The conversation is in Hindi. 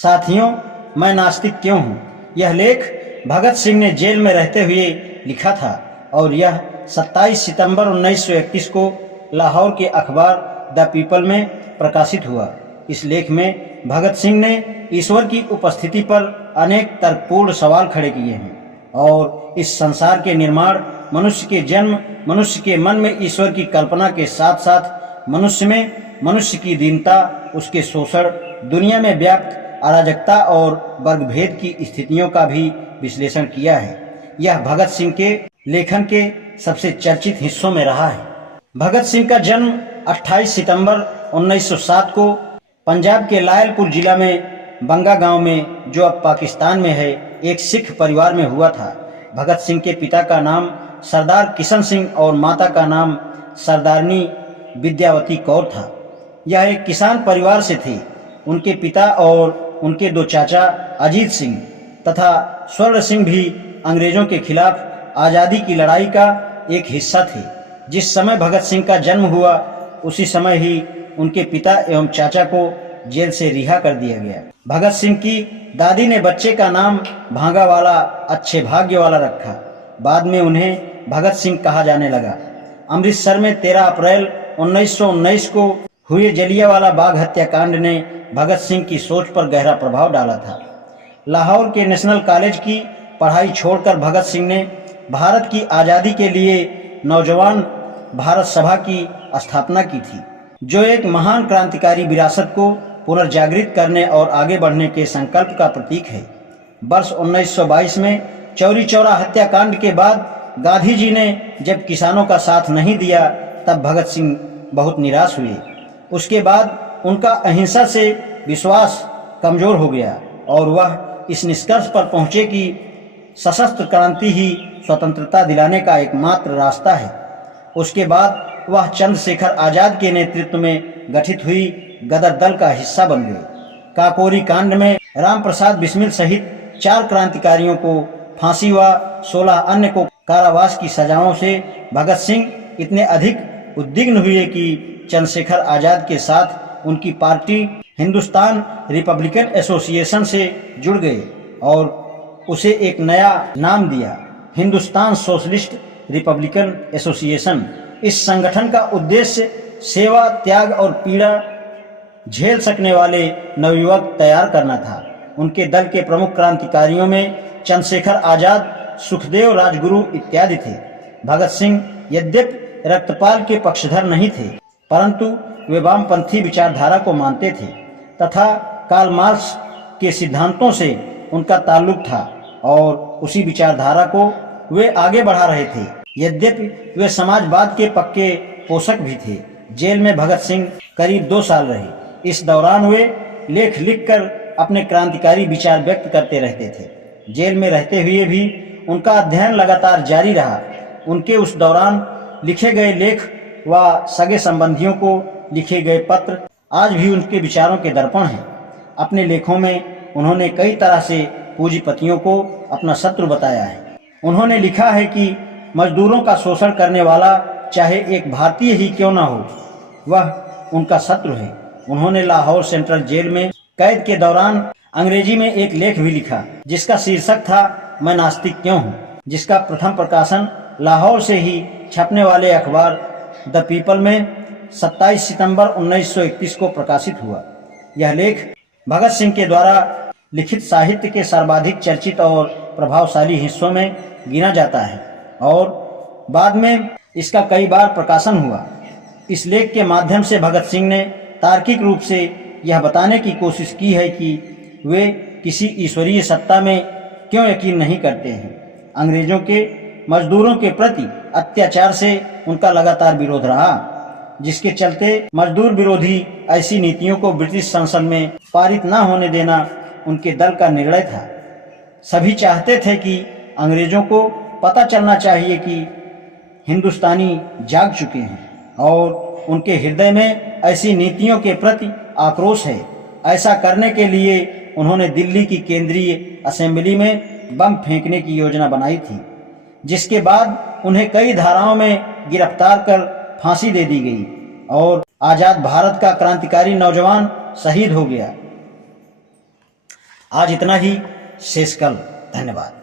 साथियों, मैं नास्तिक क्यों हूँ? यह लेख भगत सिंह ने जेल में रहते हुए लिखा था और यह 27 सितंबर 1931 को लाहौर के अखबार द पीपल में प्रकाशित हुआ। इस लेख में भगत सिंह ने ईश्वर की उपस्थिति पर अनेक तर्कपूर्ण सवाल खड़े किए हैं और इस संसार के निर्माण, मनुष्य के जन्म, मनुष्य के मन में ईश्वर की कल्पना के साथ साथ मनुष्य में मनुष्य की दीनता, उसके शोषण, दुनिया में व्याप्त अराजकता और वर्गभेद की स्थितियों का भी विश्लेषण किया है। यह भगत सिंह के लेखन के सबसे चर्चित हिस्सों में रहा है। भगत सिंह का जन्म 28 सितंबर 1907 को पंजाब के लायलपुर जिला में बंगा गांव में, जो अब पाकिस्तान में है, एक सिख परिवार में हुआ था। भगत सिंह के पिता का नाम सरदार किशन सिंह और माता का नाम सरदारनी विद्यावती कौर था। यह एक किसान परिवार से थे। उनके पिता और उनके दो चाचा अजीत सिंह तथा स्वर्ण सिंह भी अंग्रेजों के खिलाफ आज़ादी की लड़ाई का एक हिस्सा थे। जिस समय भगत सिंह का जन्म हुआ उसी समय ही उनके पिता एवं चाचा को जेल से रिहा कर दिया गया। भगत सिंह की दादी ने बच्चे का नाम भांगा वाला, अच्छे भाग्य वाला रखा। बाद में उन्हें भगत सिंह कहा जाने लगा। अमृतसर में 13 अप्रैल 1919 को हुए जलियांवाला बाग हत्याकांड ने भगत सिंह की सोच पर गहरा प्रभाव डाला था। लाहौर के नेशनल कॉलेज की पढ़ाई छोड़कर भगत सिंह ने भारत की आज़ादी के लिए नौजवान भारत सभा की स्थापना की थी, जो एक महान क्रांतिकारी विरासत को पुनर्जागृत करने और आगे बढ़ने के संकल्प का प्रतीक है। वर्ष 1922 में चौरी चौरा हत्याकांड के बाद गांधी जी ने जब किसानों का साथ नहीं दिया, तब भगत सिंह बहुत निराश हुए। उसके बाद उनका अहिंसा से विश्वास कमजोर हो गया और वह इस निष्कर्ष पर पहुंचे कि सशस्त्र क्रांति ही स्वतंत्रता दिलाने का एकमात्र रास्ता है। उसके बाद वह चंद्रशेखर आजाद के नेतृत्व में गठित हुई गदर दल का हिस्सा बन गए। काकोरी कांड में राम प्रसाद बिस्मिल सहित 4 क्रांतिकारियों को फांसी व 16 अन्य को कारावास की सजाओं से भगत सिंह इतने अधिक उद्विग्न हुए कि चंद्रशेखर आजाद के साथ उनकी पार्टी हिंदुस्तान रिपब्लिकन एसोसिएशन से जुड़ गए और उसे एक नया नाम दिया, हिंदुस्तान सोशलिस्ट रिपब्लिकन एसोसिएशन। इस संगठन का उद्देश्य सेवा, त्याग और पीड़ा झेल सकने वाले नवयुवक तैयार करना था। उनके दल के प्रमुख क्रांतिकारियों में चंद्रशेखर आजाद, सुखदेव, राजगुरु इत्यादि थे। भगत सिंह यद्यपि रक्तपाल के पक्षधर नहीं थे, परंतु वे वामपंथी विचारधारा को मानते थे तथा कार्ल मार्क्स के सिद्धांतों से उनका ताल्लुक था और उसी विचारधारा को वे आगे बढ़ा रहे थे। यद्यपि वे समाजवाद के पक्के पोषक भी थे। जेल में भगत सिंह करीब 2 साल रहे। इस दौरान वे लेख लिखकर अपने क्रांतिकारी विचार व्यक्त करते रहते थे। जेल में रहते हुए भी उनका अध्ययन लगातार जारी रहा। उनके उस दौरान लिखे गए लेख व सगे संबंधियों को लिखे गए पत्र आज भी उनके विचारों के दर्पण हैं। अपने लेखों में उन्होंने कई तरह से पूंजीपतियों को अपना शत्रु बताया है। उन्होंने लिखा है कि मजदूरों का शोषण करने वाला चाहे एक भारतीय ही क्यों ना हो, वह उनका शत्रु है। उन्होंने लाहौर सेंट्रल जेल में कैद के दौरान अंग्रेजी में एक लेख भी लिखा जिसका शीर्षक था मैं नास्तिक क्यों हूँ, जिसका प्रथम प्रकाशन लाहौर से ही छपने वाले अखबार द पीपल में 27 सितंबर 1931 को प्रकाशित हुआ। यह लेख भगत सिंह के द्वारा लिखित साहित्य के सर्वाधिक चर्चित और प्रभावशाली हिस्सों में गिना जाता है और बाद में इसका कई बार प्रकाशन हुआ। इस लेख के माध्यम से भगत सिंह ने तार्किक रूप से यह बताने की कोशिश की है कि वे किसी ईश्वरीय सत्ता में क्यों यकीन नहीं करते हैं। अंग्रेजों के मजदूरों के प्रति अत्याचार से उनका लगातार विरोध रहा, जिसके चलते मजदूर विरोधी ऐसी नीतियों को ब्रिटिश संसद में पारित न होने देना उनके दल का निर्णय था। सभी चाहते थे कि अंग्रेजों को पता चलना चाहिए कि हिंदुस्तानी जाग चुके हैं और उनके हृदय में ऐसी नीतियों के प्रति आक्रोश है। ऐसा करने के लिए उन्होंने दिल्ली की केंद्रीय असेंबली में बम फेंकने की योजना बनाई थी, जिसके बाद उन्हें कई धाराओं में गिरफ्तार कर फांसी दे दी गई और आजाद भारत का क्रांतिकारी नौजवान शहीद हो गया। आज इतना ही, शेष कल। धन्यवाद।